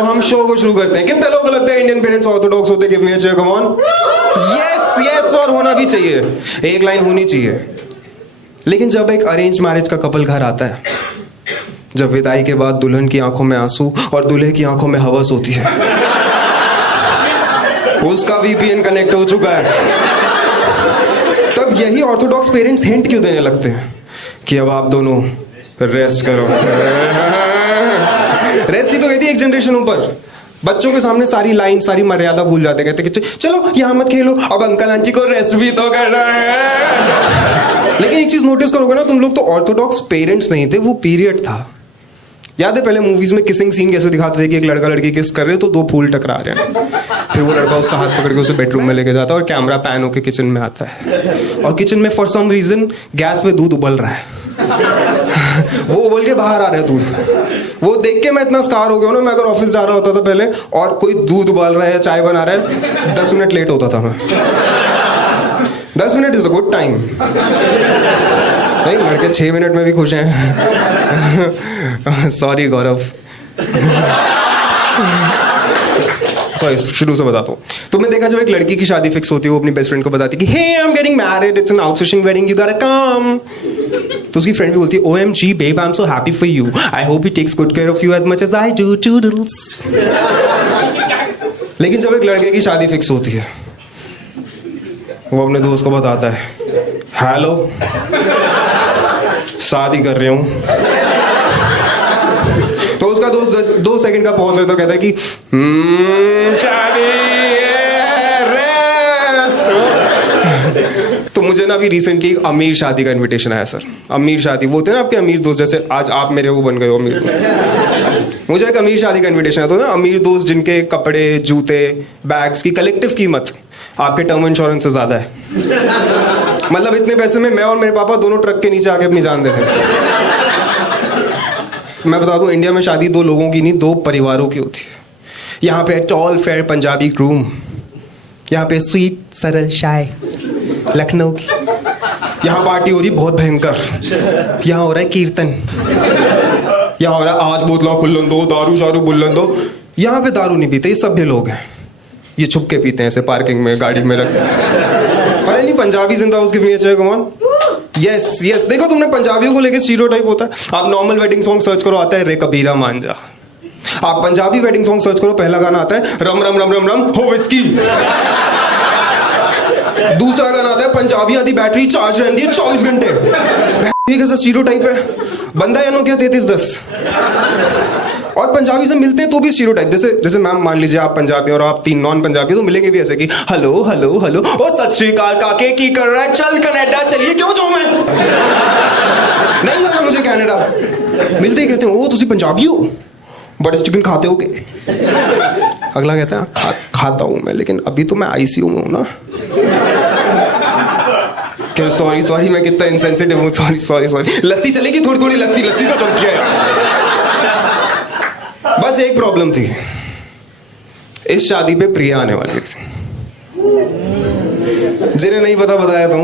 हम शो को शुरू करते हैं। कितने लोग लगते हैं इंडियन पेरेंट्स ऑर्थोडॉक्स होते? Give me a cheer, come on. Yes yes, और होना भी चाहिए, एक लाइन होनी चाहिए। लेकिन जब एक अरेंज मैरिज का कपल घर आता है, जब विदाई के बाद दुल्हन की आंखों में आंसू और दूल्हे की आंखों में हवस होती है, उसका वीपीएन कनेक्ट हो चुका है, तब यही ऑर्थोडॉक्स पेरेंट्स हिंट क्यों देने लगते हैं कि अब आप दोनों रेस्ट करो। रेस्ट ही तो कहती है एक जनरेशन ऊपर। बच्चों के सामने सारी लाइन, सारी मर्यादा भूल जाते, कहते कि चलो यहां मत खेलो, अब अंकल आंटी को रेस्ट भी तो करना है। लेकिन एक चीज नोटिस करोगे ना तुम लोग, तो ऑर्थोडॉक्स पेरेंट्स नहीं थे, वो पीरियड था। याद है पहले मूवीज में किसिंग सीन कैसे दिखाते थे कि एक लड़का लड़की किस कर रहे हैं तो दो फूल टकरा रहे हैं, फिर वो लड़का उसका हाथ पकड़ के उसे बेडरूम में लेके जाता है और कैमरा पैन होके किचन में आता है, और किचन में फॉर सम रीजन गैस पे दूध उबल रहा है। वो उबल के बाहर आ रहा है दूध। वो देख के मैं इतना स्कार हो गया ना, मैं अगर ऑफिस जा रहा होता था पहले और कोई दूध उबाल रहा है या चाय बना रहा है, 10 मिनट लेट होता था मैं। 10 minute is a good time. नहीं, लड़के 6 मिनट में भी खुश हैं। सॉरी गौरव। सॉरी, शुरू से बताता हूँ। तुमने देखा जब एक लड़की की शादी फिक्स होती है, वो अपनी बेस्ट फ्रेंड को बताती है कि hey I am getting married, it's an outsourcing wedding, you gotta come. तो उसकी फ्रेंड भी बोलती है OMG babe, I am so happy for you, I hope he takes good care of you as much as I do, toodles. लेकिन जब एक लड़के की शादी फिक्स होती है, वो अपने दोस्त को बताता है, हेलो शादी कर रही हूं। तो उसका दोस्त 2 सेकंड का पॉज लेता, कहता है कि शादी रेस्ट। तो मुझे ना अभी रिसेंटली अमीर शादी का इनविटेशन आया सर। अमीर शादी, वो थे ना आपके अमीर दोस्त, जैसे आज आप मेरे वो बन गए हो अमीर दोस्त। मुझे एक अमीर शादी का इनविटेशन आया था ना, अमीर दोस्त जिनके कपड़े, जूते, बैग्स की कलेक्टिव कीमत आपके टर्म इंश्योरेंस से ज्यादा है। मतलब इतने पैसे में मैं और मेरे पापा दोनों ट्रक के नीचे आके अपनी जान देते हैं। मैं बता दूं, इंडिया में शादी 2 लोगों की नहीं, 2 परिवारों की होती है। यहाँ पे टॉल फेयर पंजाबी ग्रूम, यहाँ पे स्वीट सरल शाय लखनऊ की। यहाँ पार्टी हो रही बहुत भयंकर, यहाँ हो रहा है कीर्तन, यहाँ हो रहा है आज बोतला खुल्लन दो, दारू शारू बुल्लन दो। यहाँ पे दारू नहीं पीते, ये सभ्य लोग हैं, ये छुप के पीते हैं ऐसे पार्किंग में गाड़ी में रख। अरे नहीं, पंजाबी जिंदा उसके भी चाहिए, कम ऑन। यस यस, देखो तुमने पंजाबियों को लेके स्टीरियोटाइप होता है। आप नॉर्मल वेडिंग सॉन्ग सर्च करो, आता है रे कबीरा मांझा। आप पंजाबी वेडिंग सॉन्ग सर्च करो, पहला गाना आता है रम रम रम रम रम हो विस्की। दूसरा गाना आता है पंजाबी आदि बैटरी चार्ज रहती है 24 घंटे। ये कैसा स्टीरियोटाइप है? बंदा या नो क्या 33-10। और पंजाबी से मिलते हैं तो भी स्टीरियोटाइप, जैसे मैम मान लीजिए आप पंजाबी और आप 3 नॉन पंजाबी, तो मिलेंगे भी ऐसे कि हेलो हेलो हेलो, ओ सत श्री अकाल काके की कर रहा है, चल कनाडा चलिए, क्यों जाऊं मैं, नहीं जाना मुझे कनाडा। मिलते ही कहते हैं ओ तुसी पंजाबी हो, बटर चिकन खाते होगे। अगला कहता है खाता हूं मैं, लेकिन अभी तो मैं ICU में हूं ना। सॉरी मैं कितना इनसेंसिटिव हूं, सॉरी। लस्सी चलेगी, थोड़ी लस्सी तो चलती है यार। बस एक प्रॉब्लम थी, इस शादी पे प्रिया आने वाली थी। जिन्हें नहीं पता बताया था,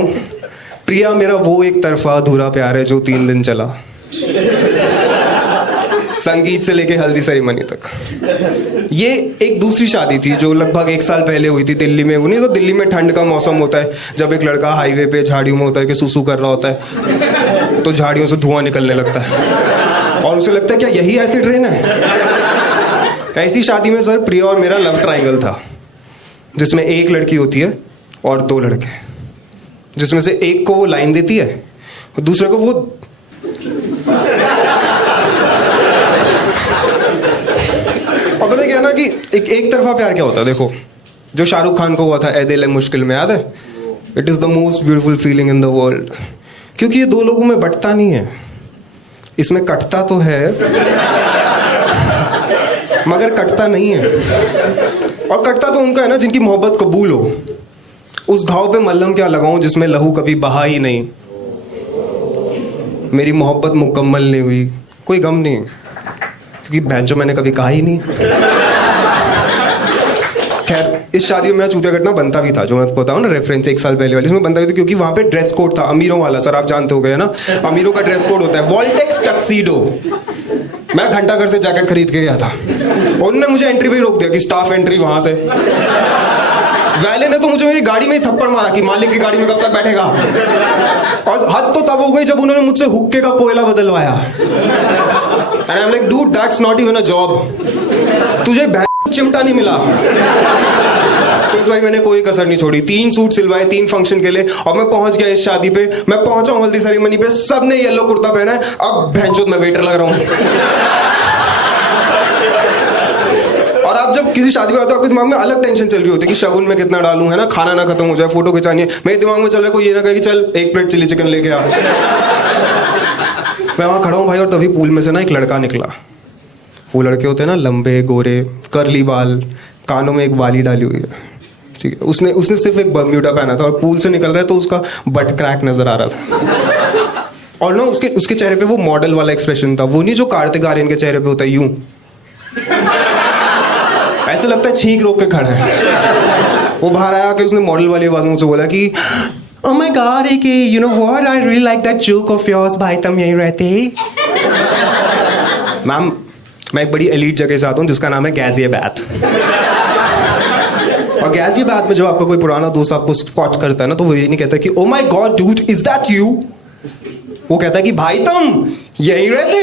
प्रिया मेरा वो एक तरफा अधूरा प्यार है जो 3 दिन चला, संगीत से लेके हल्दी सेरेमनी तक। ये एक दूसरी शादी थी जो लगभग 1 साल पहले हुई थी दिल्ली में। वो नहीं तो दिल्ली में ठंड का मौसम होता है, जब एक लड़का हाईवे पे झाड़ियों में होता है कि सुसु कर रहा होता है, तो झाड़ियों से धुआं निकलने लगता है और उसे लगता है क्या यही एसिड रेन है। ऐसी शादी में सर प्रिया और मेरा लव ट्रायंगल था, जिसमें एक लड़की होती है और 2 लड़के, जिसमें से एक को वो लाइन देती है और दूसरे को वो और पता क्या है ना कि एक तरफा प्यार क्या होता है। देखो जो शाहरुख खान को हुआ था ए दिल है मुश्किल में, याद है? It is the most beautiful feeling in the world, क्योंकि ये 2 लोगों में बंटता नहीं है, इसमें कटता तो है मगर कटता नहीं है। और कटता तो उनका है ना जिनकी मोहब्बत कबूल हो। उस घाव पे मल्हम क्या लगाऊं जिसमें लहू कभी बहा ही नहीं। मेरी मोहब्बत मुकम्मल नहीं हुई, कोई गम नहीं, क्योंकि बैंचो मैंने कभी कहा ही नहीं। खैर इस शादी में मेरा चूतिया घटना बनता भी था, जो मैं बताऊं ना रेफरेंस 1 साल पहले वाली, इसमें बनता भी था क्योंकि वहां पे ड्रेस कोड था अमीरों वाला। सर आप जानते हो गए ना, अमीरों का ड्रेस कोड होता है वॉल्टेक्स टक्सीडो। मैं घंटा घर से जैकेट खरीद के गया था, उन्होंने मुझे एंट्री पे ही रोक दिया कि स्टाफ एंट्री वहां से। वैले ने तो मुझे मेरी गाड़ी में ही थप्पड़ मारा कि मालिक की गाड़ी में कब तक बैठेगा। और हद तो तब हो गई जब उन्होंने मुझसे हुक्के का कोयला बदलवाया। And I am like dude that's not even a job, तुझे चिमटा नहीं मिला। तो इस बार मैंने कोई कसर नहीं छोड़ी, 3 सूट सिलवाए 3 फंक्शन के लिए, और मैं पहुंच गया इस शादी पे। मैं पहुंचा हूं हल्दी सेरेमनी पे, सबने येलो कुर्ता पहना है, अब भैंचोद मैं वेटर लग रहा हूं। और आप जब किसी शादी में आते हो आपके दिमाग में अलग टेंशन चल रही होती है कि शगुन में कितना डालूं, है ना, खाना ना खत्म हो जाए, फोटो खिंचानी है। मेरे दिमाग में चल रहा है कोई ये ना कहे कि चल 1 प्लेट चिली चिकन लेके आ। मैं वहां खड़ा हूं भाई, और तभी पूल में से ना एक लड़का निकला। वो लड़के होते हैं ना लंबे गोरे कर्ली बाल, कानों में एक वाली डाली हुई है, ठीक है। उसने सिर्फ एक बर्म्यूडा पहना था और पूल से निकल रहा है तो उसका बट क्रैक नजर आ रहा था। और ना उसके चेहरे पे वो मॉडल वाला एक्सप्रेशन था, वो नहीं जो कार्तिक आर्यन के चेहरे पे होता है यूं, ऐसे लगता है छींक रोक के खड़ा है। वो बाहर आया कि उसने मॉडल वाली आवाज में मुझसे बोला कि Oh my God, AK, you know what? I really like that joke of yours. भाई तुम यहीं रहते? मैम, मैं एक बड़ी एलीट जगह से आता हूँ जिसका नाम है गाजियाबाद। और गाजियाबाद में जब आपका कोई पुराना दोस्त आपको स्पॉट करता है ना, तो वो ये नहीं कहता कि Oh my God, dude, is that you? वो कहता है कि भाई तुम यहीं रहते?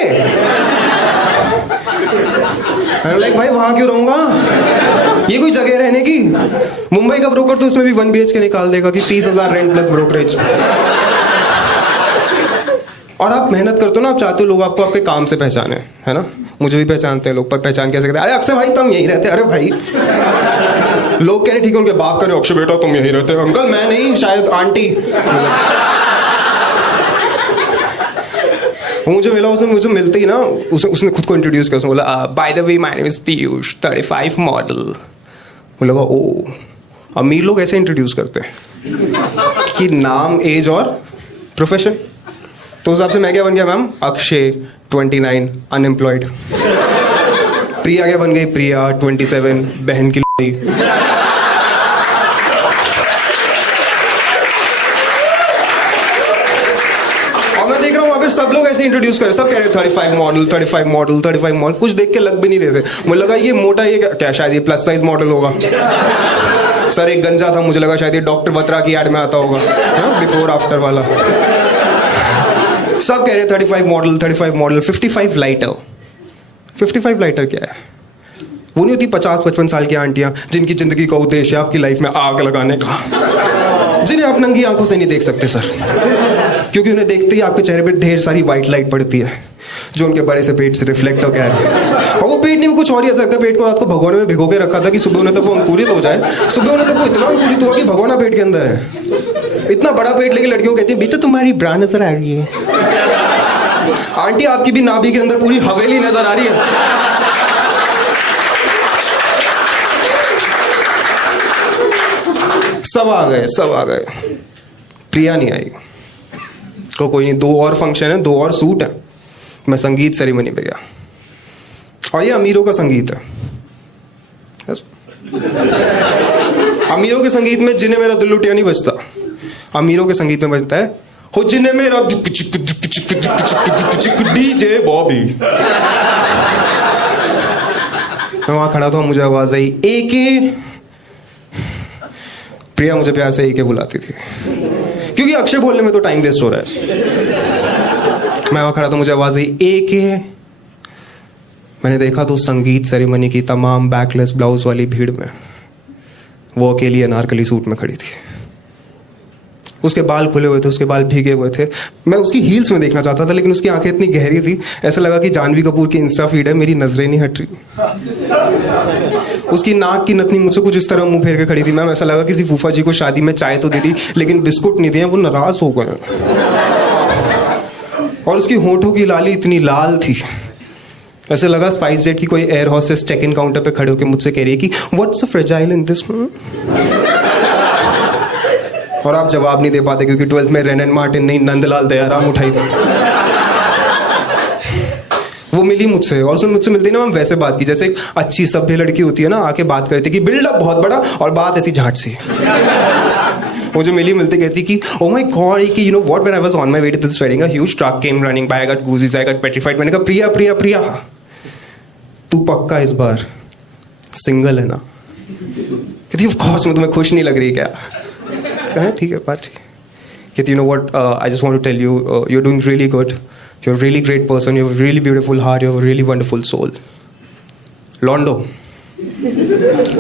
लाइक भाई वहां क्यों रहूंगा, ये कोई जगह रहने की? मुंबई का ब्रोकर तो उसमें भी 1 BHK निकाल देगा कि 30,000 रेंट प्लस ब्रोकरेज। और आप मेहनत करते हो ना, आप चाहते हो लोग आपको आपके काम से पहचाने, है ना। मुझे भी पहचानते हैं लोग, पर पहचान कैसे करते हैं? अरे अक्षय भाई तुम यहीं रहते? अरे भाई लोग कह रहे ठीक है, उनके बाप करे अक्षय बेटा तुम यहीं रहते? अंकल मैं नहीं, शायद आंटी। मुझे मिला, उसने मुझे मिलते ही ना उसने खुद को इंट्रोड्यूस किया। उसने बोला by the way my name is Piyush, 35 model. मुझे लगा ओ, अमीर लोग ऐसे इंट्रोड्यूस करते हैं कि नाम, एज और प्रोफेशन। तो उस हिसाब से मैं क्या बन गया मैम? अक्षय 29 अनएम्प्लॉयड। प्रिया क्या बन गई? प्रिया 27 बहन की लड़ाई। सब लोग ऐसे इंट्रोड्यूस कर रहे, सब कह रहे 35 मॉडल 35 मॉडल 35 मॉडल। कुछ देख के लग भी नहीं रहे थे। मुझे लगा ये मोटा, ये क्या शायद ये प्लस साइज मॉडल होगा। सर एक गंजा था, मुझे लगा शायद ये डॉक्टर बत्रा की एड में आता होगा, बिफोर आफ्टर वाला। सब कह रहे 35 मॉडल 35 मॉडल। 55 लाइटर। 55 लाइटर क्या है? वो नहीं होती 50-55 साल की आंटियां जिनकी जिंदगी का उद्देश्य है आपकी लाइफ में आग लगाने का, जिन्हें आप नंगी आंखों से नहीं देख सकते सर, क्योंकि उन्हें देखते ही आपके चेहरे पे ढेर सारी व्हाइट लाइट पड़ती है जो उनके बड़े से पेट से रिफ्लेक्ट होकर आ रही है। और वो पेट नहीं, वो कुछ और ही ऐसा लगता है पेट को रात को भगोने में भिगो के रखा था कि सुबह होने तक वो अंकुरित हो जाए। सुबह होने तक वो इतना अंकुरित हुआ कि भगोना पेट के अंदर है। इतना बड़ा पेट लेके लड़कियों कहती है बेटा तुम्हारी ब्रा नजर आ रही है। आंटी आपकी भी नाभि के अंदर पूरी हवेली नजर आ रही है। सब आ गए, प्रिया नहीं आई। तो कोई नहीं, 2 और फंक्शन है, 2 और सूट है। मैं संगीत सेरेमनी पे गया, और ये अमीरों का संगीत है। yes? अमीरों के संगीत में जिन्हें मेरा दुल्लुटिया नहीं बजता, अमीरों के संगीत में बजता है हो जिन्हें मेरा डीजे बॉबी। मैं वहां खड़ा था, मुझे आवाज आई एके। प्रिया मुझे प्यार से एके बुलाती थी, क्योंकि अक्षय बोलने में तो टाइम वेस्ट हो रहा है। मैं वहां खड़ा था, मुझे आवाज आई एके। मैंने देखा तो संगीत सेरेमनी की तमाम बैकलेस ब्लाउज वाली भीड़ में वो अकेली अनारकली सूट में खड़ी थी। उसके बाल खुले हुए थे, उसके बाल भीगे हुए थे। मैं उसकी हील्स में देखना चाहता था, लेकिन उसकी आंखें इतनी गहरी थी, ऐसा लगा कि जानवी कपूर की इंस्टा फीड है, मेरी नजरें नहीं हट रही। उसकी नाक की नथनी मुझसे कुछ इस तरह मुंह फेर के खड़ी थी। मैम ऐसा लगा किसी फूफा जी को शादी में चाय तो दी थी, लेकिन बिस्कुट नहीं दिए, वो नाराज हो गए। और उसकी होठों की लाली इतनी लाल थी, ऐसे लगा स्पाइस जेट की कोई air hostess check in counter पे खड़े होकर मुझसे कह रही है कि व्हाट्स फ्रेजाइल इन दिस। और आप जवाब नहीं दे पाते, क्योंकि 12th में रेनन मार्टिन नहीं नंदलाल दयाराम उठाई थी। वो मिली मुझसे, और उसने मुझसे मिलती ना हम वैसे बात की जैसे एक अच्छी सभ्य लड़की होती है ना, आके बात करती कि बिल्डअप बहुत बड़ा और बात ऐसी झाट सी। वो जो मिलते कहती कि ओ माय गॉड कि you know what when I was on my way to this wedding a huge truck came running by, I got goosies, I got petrified. मैंने कहा प्रिया प्रिया प्रिया, तू पक्का इस बार सिंगल है ना? कहती ऑफ कोर्स, मैं तुम्हें खुश नहीं लग रही क्या? कहा ठीक है बात ठीक है। कहती you know what, I just want to tell you, you are doing really good, you are really great person, you have really beautiful heart, you have really wonderful soul. लॉन्डो,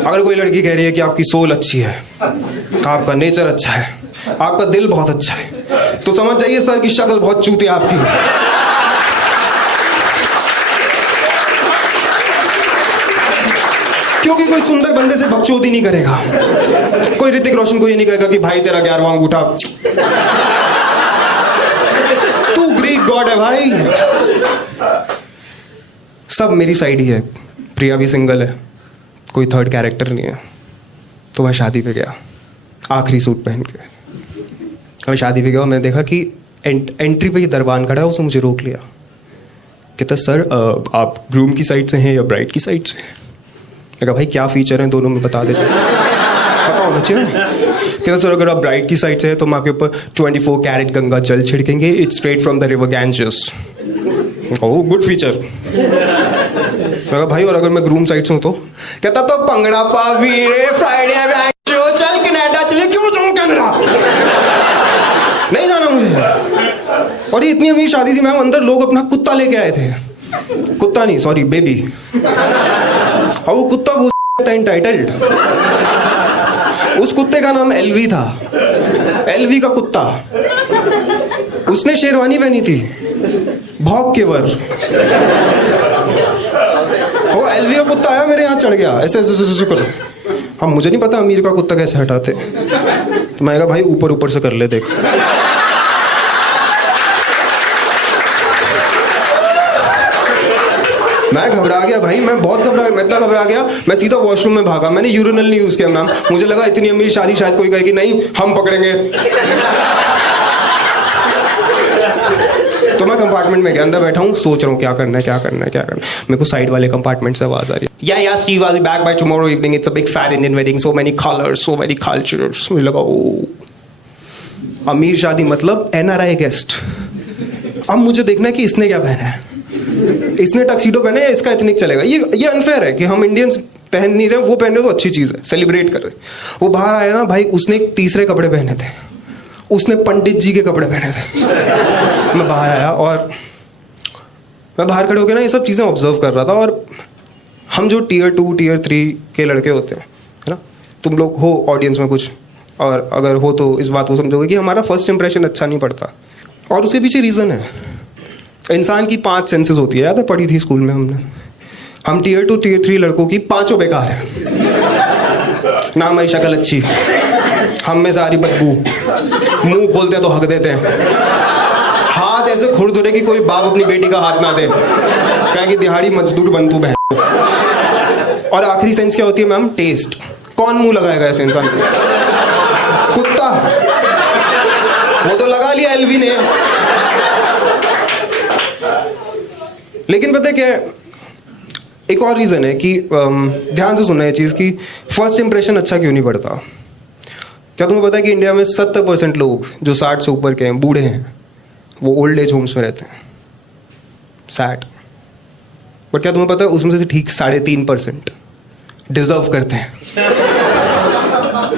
अगर कोई लड़की कह रही है कि आपकी सोल अच्छी है, आपका नेचर अच्छा है, आपका दिल बहुत अच्छा है, तो समझ जाइए सर की शक्ल बहुत चूती है आपकी। क्योंकि कोई सुंदर बंदे से बकचोदी नहीं करेगा। कोई ऋतिक रोशन को ये नहीं कहेगा कि भाई तेरा 11वां अंगूठा, तू ग्रीक गॉड है भाई। सब मेरी साइड ही है। प्रिया भी सिंगल है, कोई थर्ड कैरेक्टर नहीं है। तो मैं शादी पे गया आखिरी सूट पहन के। मैं शादी पे गया और मैंने देखा कि एंट्री पे ही दरबान खड़ा है, उसने मुझे रोक लिया। कहता सर आप ग्रूम की साइड से हैं या ब्राइड की साइड से? मैं कहा भाई क्या फीचर हैं दोनों में बता दे, पता होना चाहिए ना। कहता सर अगर आप ब्राइड की साइड से हैं तो हम आपके ऊपर 24 कैरेट गंगा जल छिड़केंगे, it's straight from the river Ganges. Oh good feature. मैं कहा भाई और अगर मैं ग्रूम साइड से हूं तो? कहता तो पंगड़ा पा वीरे फ्राइडे चल कनाडा चले। क्यों जाऊं कनाडा? नहीं जाना मुझे। और ये इतनी अमीर शादी थी मैम, अंदर लोग अपना कुत्ता लेके आए थे। कुत्ता नहीं सॉरी बेबी। और वो कुत्ता बहुत एंटाइटल्ड। उस कुत्ते का नाम एलवी था, एलवी का कुत्ता। उसने शेरवानी पहनी थी भौंक के वर। वो एलवी का कुत्ता आया मेरे यहाँ चढ़ गया ऐसे ऐसे करो। हम मुझे नहीं पता अमीर का कुत्ता कैसे हटाते। तो मैं कहा भाई ऊपर ऊपर से कर ले देख। मैं घबरा गया भाई, मैं बहुत घबरा गया। मैं इतना घबरा गया मैं सीधा वॉशरूम में भागा। मैंने यूरिनल नहीं यूज किया मैम। मुझे लगा इतनी अमीर शादी शायद कोई कहे कि नहीं हम पकड़ेंगे। तो मैं कंपार्टमेंट में गया, अंदर बैठा हूँ, सोच रहा हूँ क्या करना है क्या करना है क्या करना है। मेरे को साइड वाले कंपार्टमेंट से आवाज आ रही है, या Steve I will be back by tomorrow evening, it's a big fat Indian wedding, so many colours, so many cultures. मुझे लगा ओ अमीर शादी मतलब एनआरआई गेस्ट। अब मुझे देखना है कि इसने क्या पहना है। इसने टक्सीडो पहना है, इसका एथनिक चलेगा। ये अनफेयर है कि हम इंडियंस पहन नहीं रहे, वो पहन रहे तो अच्छी चीज है, सेलिब्रेट कर रहे। वो बाहर आया ना भाई, उसने एक तीसरे कपड़े पहने थे, उसने पंडित जी के कपड़े पहने थे। मैं बाहर आया और मैं बाहर खड़े होकर ना ये सब चीजें ऑब्जर्व कर रहा था। और हम जो टीयर 2 टीयर 3 के लड़के होते हैं है ना, तुम लोग हो ऑडियंस में कुछ, और अगर हो तो इस बात को समझोगे कि हमारा फर्स्ट इंप्रेशन अच्छा नहीं पड़ता। और उसके पीछे रीजन है। इंसान की 5 सेंसेस होती है, याद है पढ़ी थी स्कूल में हमने। हम टीयर 2 टीयर 3 लड़कों की 5 बेकार है। ना हमारी शक्ल अच्छी, हम में सारी बदबू, मुंह खोलते तो हक देते हैं, हाथ ऐसे खुरदुरे कि कोई बाप अपनी बेटी का हाथ ना दे, क्या कि दिहाड़ी मजदूर बन तू बहन। और आखिरी सेंस क्या होती है मैम? टेस्ट। कौन मुंह लगाएगा ऐसे इंसान को? कुत्ता। वो तो लगा लिया एलवी ने। लेकिन पता है क्या, एक और रीजन है कि ध्यान से सुनना है चीज की फर्स्ट इंप्रेशन अच्छा क्यों नहीं पड़ता। क्या तुम्हें पता है कि इंडिया में 70% लोग जो 60 से ऊपर के हैं, बूढ़े हैं, वो ओल्ड एज होम्स में रहते हैं। सैड। बट क्या तुम्हें पता है उसमें से ठीक 3.5% डिजर्व करते हैं।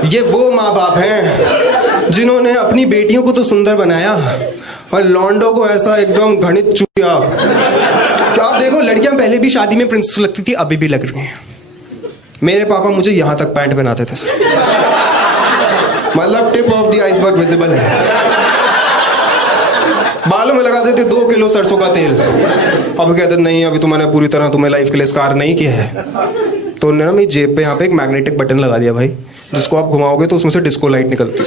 ये वो माँ बाप हैं जिन्होंने अपनी बेटियों को तो सुंदर बनाया और लॉन्डो को ऐसा एकदम घृणित चूतिया। क्या आप देखो, लड़कियां पहले भी शादी में प्रिंसेस लगती थी, अभी भी लग रही हैं। मेरे पापा मुझे यहां तक पैंट पहनाते थे सर, मतलब tip of the iceberg visible है। बालों में लगाते थे 2 किलो सरसों का तेल। अब कहते नहीं अभी तुम्हारे पूरी तरह तुम्हें लाइफ के लिए स्कार नहीं किया है। तो उन्होंने ना मेरी जेब पे यहाँ पे एक मैग्नेटिक बटन लगा दिया भाई, जिसको आप घुमाओगे तो उसमें से डिस्को लाइट निकलती।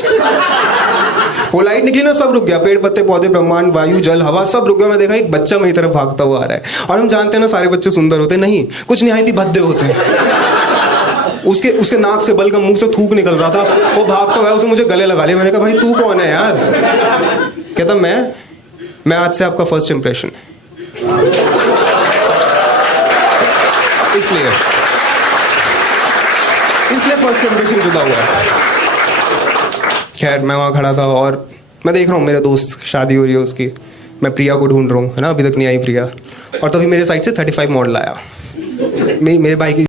वो लाइट निकली ना, सब रुक गया। पेड़ पत्ते पौधे ब्रह्मांड वायु जल हवा सब रुक गया। मैं देखा एक बच्चा मेरी तरफ भागता हुआ आ रहा है। और हम जानते हैं ना सारे बच्चे सुंदर होते नहीं, कुछ निहायती भद्दे होते हैं। उसके नाक से बलगम, मुंह से थूक निकल रहा था। वो भागता हुआ उसे मुझे गले लगा लिया। मैंने कहा भाई तू कौन है यार? कहता मैं आज से आपका फर्स्ट इंप्रेशन। इसलिए फर्स्ट इंप्रेशन जुदा हुआ। खैर मैं वहां खड़ा था और मैं देख रहा हूँ मेरे दोस्त शादी हो रही है उसकी। मैं प्रिया को ढूंढ रहा हूँ, है ना, अभी तक नहीं आई प्रिया। और तभी मेरे साइड से 35 मॉडल आया। मेरे भाई की